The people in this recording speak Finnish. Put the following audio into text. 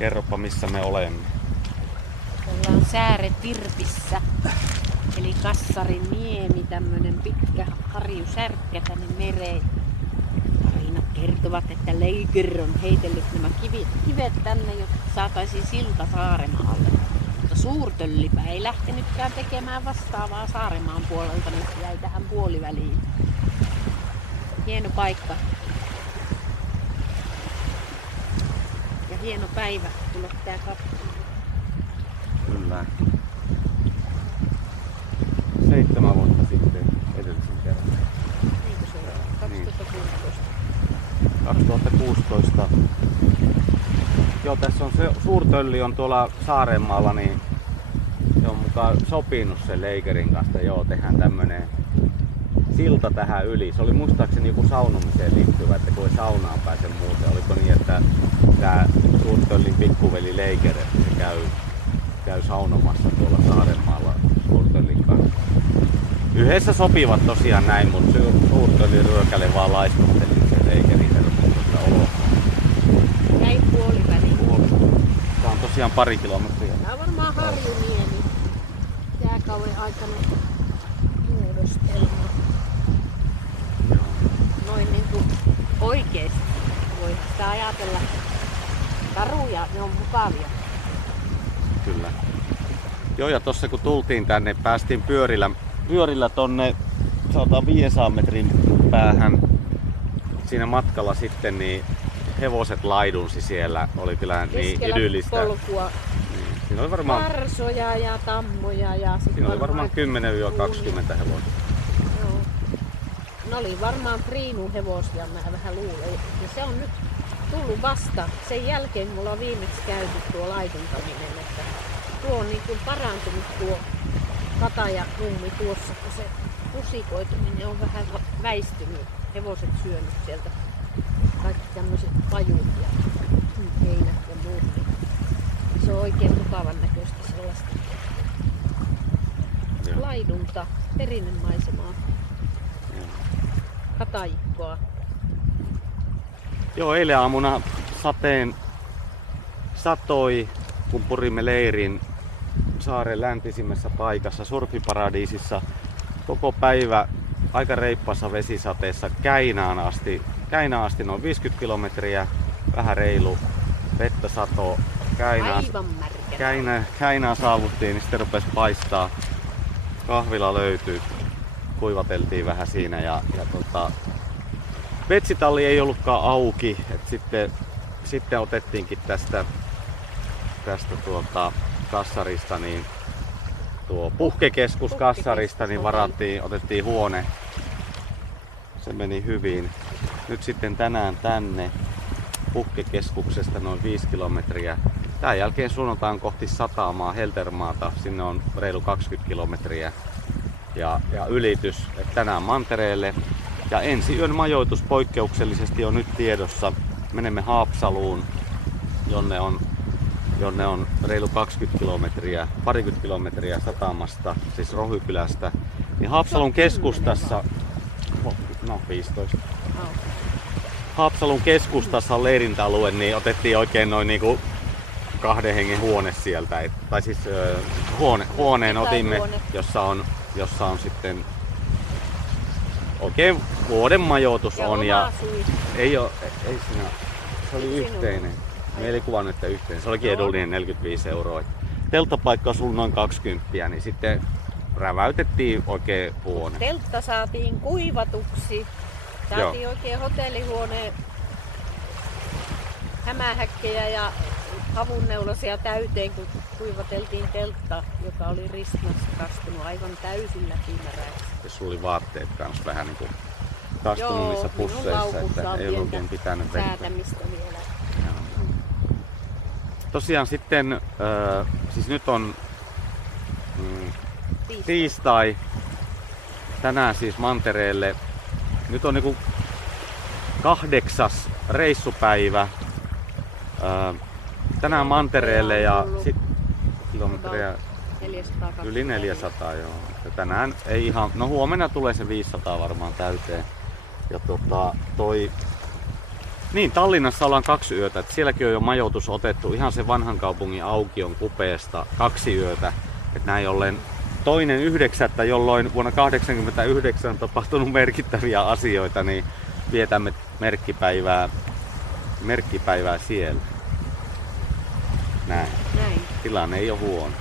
Kerropa missä me olemme. Ollaan Sääretirpissä, eli Kassarin niemi, tämmönen pitkä harjusärkkä tänne mereen. Tarinat kertovat, että Leiker on heitellyt nämä kivet tänne, jotta saataisiin silta Saaремaalle. Mutta Suurtöllipä ei lähtenytkään tekemään vastaavaa Saaremaan puolelta, nyt jäi tähän puoliväliin. Hieno paikka. Ja hieno päivä tulla tää katsomaan. Kyllä. 7 vuotta sitten edellisen kerran. Eikö se ole? 2016. 2016. Joo, tässä on se Suurtölli on tuolla Saaremaalla, niin se on mukaan sopinut sen Leikerin kanssa, että joo, tehdään tämmönen silta tähän yli. Se oli muistaakseni joku saunomiseen liittyvä, että kun ei saunaan pääse muuten. Oliko niin, että tää Suurtöllin pikkuveli Leiker, se käy saunomassa tuolla Saaremaalla Suurtöllin kanssa. Yhdessä sopivat tosiaan näin, mutta Suurtöllin ryökäle vaan laiskotteli sen Leikerin hermoista oloa. Jäi puoliväliin. Tää on tosiaan pari kilometriä. Tää on varmaan Harjuniemi. Jääkauden aikana muodostelma. Noin niinku oikeesti voi sitä ajatella. Karuja, ne on mukavia. Kyllä. Joo, ja tossa kun tultiin tänne, päästiin pyörillä tonne 500 metrin päähän siinä matkalla sitten, niin hevoset laidunsi siellä. Oli kyllä niin idyllistä. Polkua. Niin. Siinä oli varmaan, Varsoja ja tammoja ja siinä oli varmaan 10-20 hevosta. Joo. Ne oli varmaan Priinun hevosia, mä vähän luulen. Ja se on nyt tullut vasta sen jälkeen, kun mulla on viimeksi käyty tuo laiduntaminen. Että tuo on niin kuin parantunut tuo katajanummi tuossa, kun se pusikoituminen on vähän väistynyt. Hevoset syönyt sieltä kaikki tämmöiset pajut ja heinät ja muut. Se on oikein mukavan näköistä sellaista laidunta, perinnemaisemaa, katajikkoa. Joo, eilen aamuna satoi, kun purimme leirin saaren läntisimmässä paikassa, surfiparadiisissa. Koko päivä aika reippaassa vesisateessa Käinään asti noin 50 kilometriä, vähän reilu, vettä sato. Aivan märkänä. Käinään saavuttiin, niin sitten rupesi paistaa. Kahvila löytyi, kuivateltiin vähän siinä ja vetsitalli ei ollutkaan auki, et sitten otettiinkin tästä Kassarista, niin tuo puhkekeskus Kassarista, niin otettiin huone. Se meni hyvin. Nyt sitten tänään tänne puhkekeskuksesta noin 5 kilometriä. Tämän jälkeen suunnataan kohti satamaa Heltermaata. Sinne on reilu 20 kilometriä ja ylitys. Et tänään mantereelle. Ja ensi yön majoitus poikkeuksellisesti on nyt tiedossa. Menemme Haapsaluun, jonne on reilu 20 kilometriä, parikymmentä kilometriä satamasta, siis Rohykylästä. Niin Haapsalun keskustassa, no 15. Haapsalun keskustassa on leirintäalue, niin otettiin oikein noin niinku 2 hengen huone sieltä. Tai siis huoneen otimme, jossa on sitten oikein vuoden majoitus ja on. Ja ei siinä, se oli yhteinen. Mielikuva nyt yhteen. Se olikin edullinen 45 €. Telttapaikka on ollut noin 20, niin sitten räväytettiin oikein huone. Teltta saatiin kuivatuksi. Saatiin oikein hotellihuone, hämähäkkejä ja havunneulosia täyteen, kun kuivateltiin teltta, joka oli ristnassa kastunut aivan täysin läpimäräksi. Ja sulla oli vaatteet kanssa vähän niinku kastunut niissä pusseissa, että ei oikein pitänyt vettä. Säätämistä vielä. Tosiaan sitten, siis nyt on tiistai, tänään siis mantereelle. Nyt on niinku 8. reissupäivä. Tänään mantereelle ja sitten kilometriä 400, yli 400 joo. Ja tänään ei ihan, no huomenna tulee se 500 varmaan täyteen. Ja Niin, Tallinnassa ollaan 2 yötä. Et sielläkin on jo majoitus otettu ihan se vanhan kaupungin aukion kupeesta 2 yötä. Et näin ollen 2.9., jolloin vuonna 1989 on tapahtunut merkittäviä asioita, niin vietämme merkkipäivää siellä. Näin. Näin. Tilanne ei ole huono.